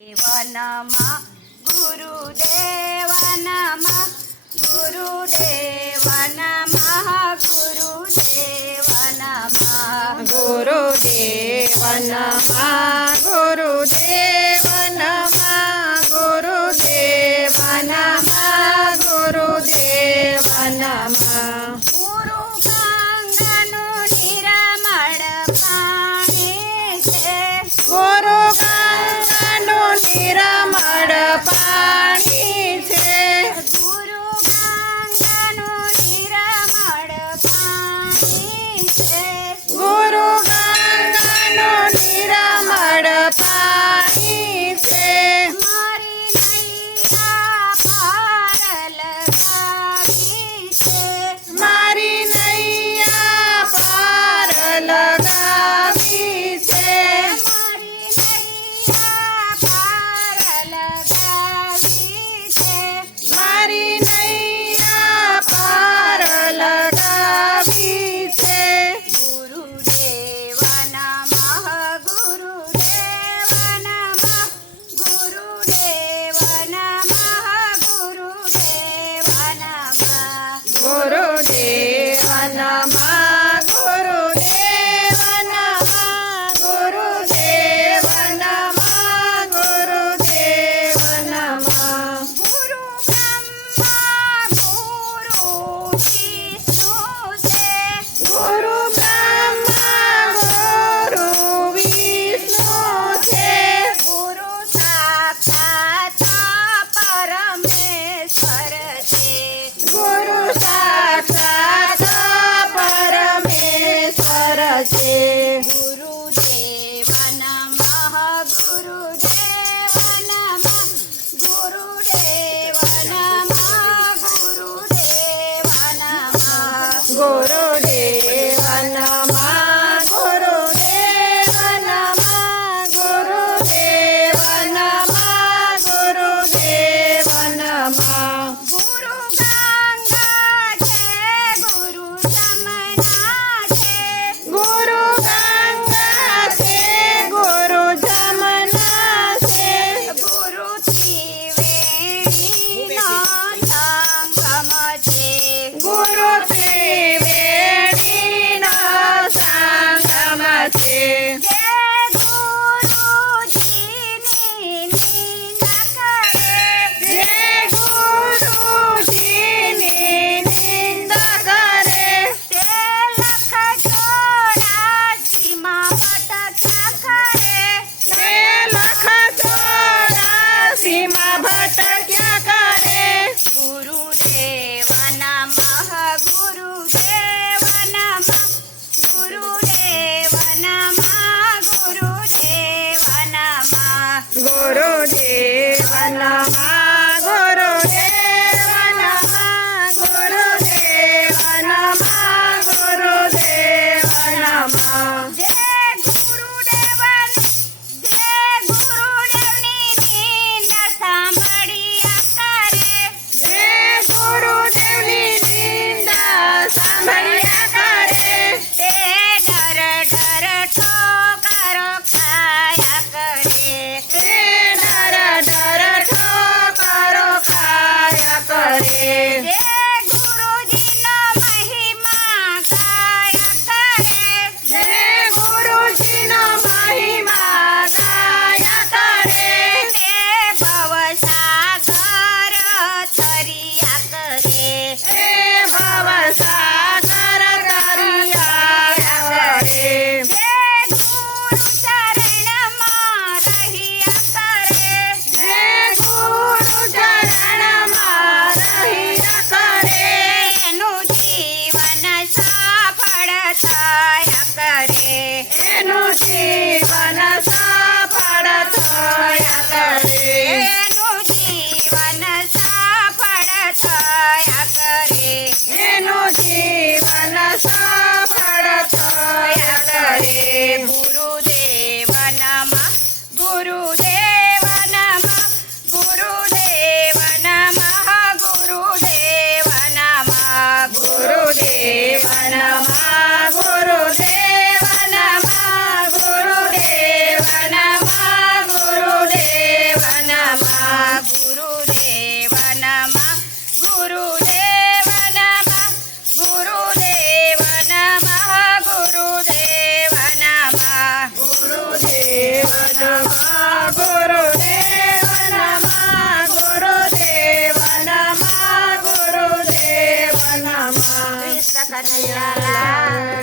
नमः गुरुदेव नमः गुरुदेव नमः गुरुदेव नमः गुरुदेव नमः गुरुदेव नमः गुरुदेव नमः गुरुदेव नमः गुरु गंगानु निरमळ पाणी छे गुरु गंगानु निरमळ पाणी छे गुरु गंगानु निरमळ पाणी छे गुरु गंगानु निरमळ पाणी छे मारी नैया पार लगावी छे मारी नैया पार लगावी छे मारी नैया पार लगावी छे मारी नैया पार लगावी छे गुरुदेव नमः गुरुदेव नमः गुरुदेव नमः गुरुदेव नमः गुरुदेव नमः गुरुदेव नमः गुरुदेव नमः गुरुदेव नमः गुरु ब्रह्मा गुरु विष्णु से गुरु ब्रह्मा गुरु विष्णु छे गुरु साक्षात परमेश्वर छे गुरु साक्षात परमेश्वर छे गुरुदेव नमः गुरुदेव नमः गुरुदेव नमः गुरुदेव नमः गुरुदेव नमः गुरुदेव नमः गुरुदेव नमः गुरुदेव नमः गुरु गंगा छे गुरु जमुना छे गुरु गंगा छे गुरु जमुना छे गुरु त्रिवेणी नो संगम छे गुरु त्रिवेणी नो संगम छे जे गुरुजीनी निंदा करे जे गुरुजीनी निंदा करे ते लख ચોરાસીમાં ભટક્યા કરે તે લખ ચોરાસીમાં ભટક્યા કરે ગુરુદેવ નમઃ ગુરુદેવ નમઃ ગુરુદેવ નમઃ ગુરુદેવ નમઃ ગુરુદેવ નમઃ ગુરુદેવ નમઃ ગુરુદેવ નમઃ ગુરુદેવ નમઃ જે ગુરુદેવની નિંદા સાંભળ્યા કરે જે ગુરુદેવની નિંદા સાંભળ્યા કરે તે ડર ઠોકરો ખાયા કરે તે ડર ઠોકરો ગુરુદેવ નમઃ ગુરુદેવ નમઃ ગુરુદેવ નમઃ કૃષ્ણ કનૈયાલાલ